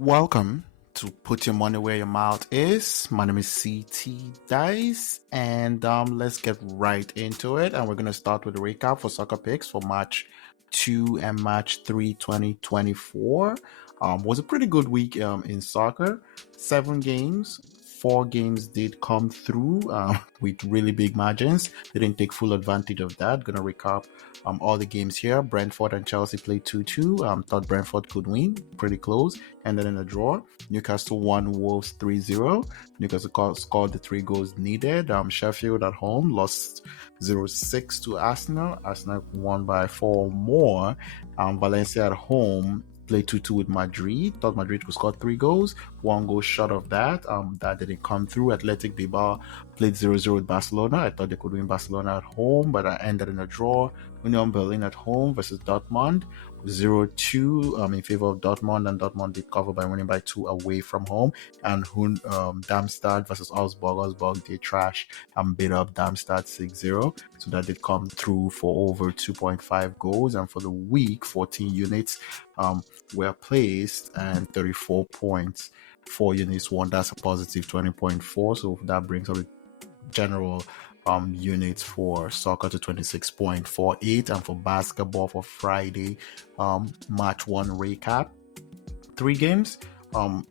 Welcome to Put Your Money Where Your Mouth Is. My name is CT Dice, and let's get right into it. And we're going to start with a recap for soccer picks for March 2 and March 3, 2024. Was a pretty good week in soccer. 7 games. 4 games did come through with really big margins. They didn't take full advantage of that. Gonna recap all the games here. Brentford and Chelsea played 2-2. Thought Brentford could win. Pretty close. Ended in a draw. Newcastle won Wolves 3-0. Newcastle scored the 3 goals needed. Sheffield at home lost 0-6 to Arsenal. Arsenal won by 4 more. Valencia at home played 2-2 with Madrid. Thought Madrid could score 3 goals. 1 goal short of that. That didn't come through. Athletic Bilbao played 0-0 with Barcelona. I thought they could win Barcelona at home, but I ended in a draw. Union Berlin at home versus Dortmund, 0-2 in favor of Dortmund, and Dortmund did cover by winning by 2 away from home. And Darmstadt versus Augsburg. Augsburg did trash and beat up Darmstadt 6-0. So that did come through for over 2.5 goals. And for the week, 14 units were placed and 34 points. 4 units won. That's a positive 20.4. So that brings up the general units for soccer to 26.48. And for basketball for Friday, March 1 recap. 3 games. A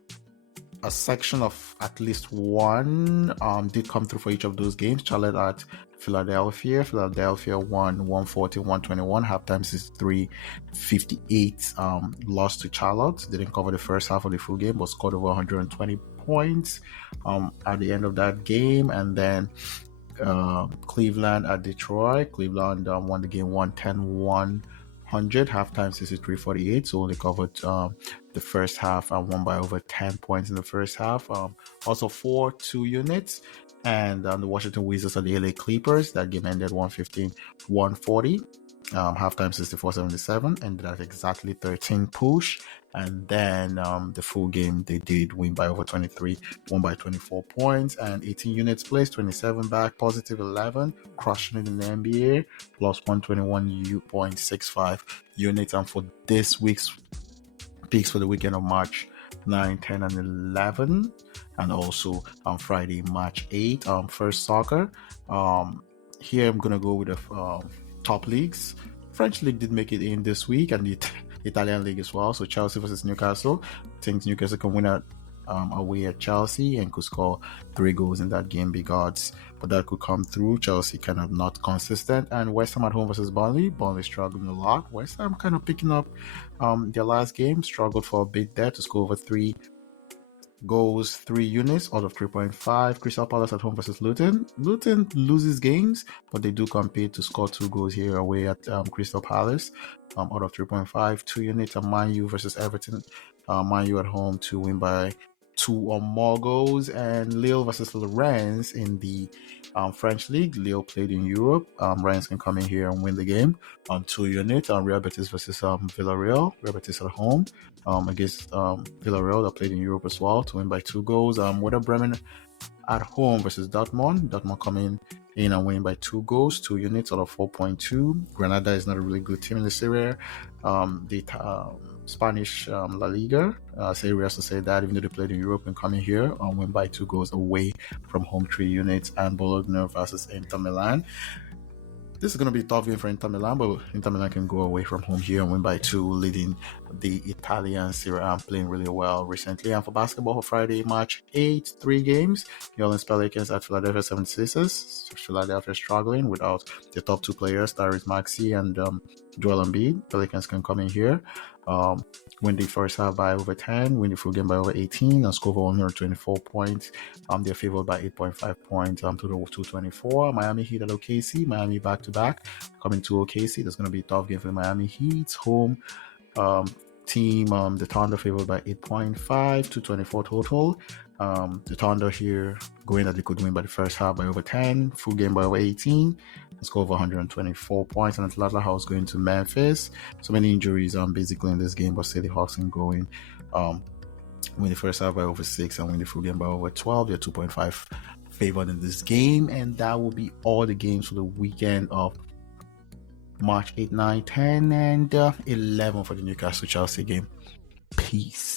section of at least one did come through for each of those games. Charlotte at Philadelphia. Philadelphia won 140-121. Halftime 63-58. Lost to Charlotte. They didn't cover the first half of the full game, but scored over 120 points at the end of that game. And then Cleveland at Detroit. Cleveland won the game 110-100. Halftime 63-48. So they covered the first half and won by over 10 points in the first half. Also 4-2 units. And the Washington Wizards at the LA Clippers. That game ended 115-140. Halftime 64-77, ended at exactly 13 push. And then the full game, they did win by over 23, won by 24 points, and 18 units placed, 27 back, positive 11, crushing it in the NBA, plus 121.65 units. And for this week's picks for the weekend of March 9, 10, and 11, and also on Friday, March 8, first soccer. Here I'm going to go with the top leagues. French league did make it in this week, and the Italian league as well. So Chelsea versus Newcastle. I think Newcastle can win away at Chelsea and could score 3 goals in that game. Big odds, but that could come through. Chelsea kind of not consistent. And West Ham at home versus Burnley. Burnley struggling a lot. West Ham kind of picking up their last game. Struggled for a bit there to score over 3 goals, 3 units out of 3.5. Crystal Palace at home versus Luton. Luton loses games, but they do compete to score 2 goals here away at Crystal Palace out of 3.5. 2 units. And Man U versus Everton. Man U at home to win by 2 or more goals. And Lille versus Rennes in the French league. Lille played in Europe. Rennes can come in here and win the game on 2 units. Real Betis versus Villarreal. Real Betis at home against Villarreal, that played in Europe as well, to win by 2 goals. Werder Bremen at home versus Dortmund. Dortmund coming in and winning by 2 goals, 2 units out of 4.2. Granada is not a really good team in the Serie A. The Spanish La Liga, Serie A to say that, even though they played in Europe, and coming here and win by 2 goals away from home, 3 units. And Bologna versus Inter Milan. This is going to be a tough game for Inter Milan, but Inter Milan can go away from home here and win by 2, leading the Italian Serie A, playing really well recently. And for basketball for Friday, March 8, 3 games. New Orleans Pelicans at Philadelphia 76ers. Philadelphia struggling without the top 2 players, Tyrese Maxey and Joel Embiid. Pelicans can come in here, win the first half by over 10, win the full game by over 18, and score over 124 points. They're favored by 8.5 points to the 224. Miami Heat at OKC. Miami back-to-back coming to OKC. That's going to be a tough game for the Miami Heat. Home team, the Thunder favored by 8.5, 224 total. The Thunder here going that they could win by the first half by over 10, full game by over 18, and score over 124 points. And Atlanta Hawks going to Memphis. So many injuries basically in this game, but say the Hawks can go in, win the first half by over 6 and win the full game by over 12. They're 2.5 favored in this game. And that will be all the games for the weekend of March 8, 9, 10, and 11 for the Newcastle Chelsea game. Peace.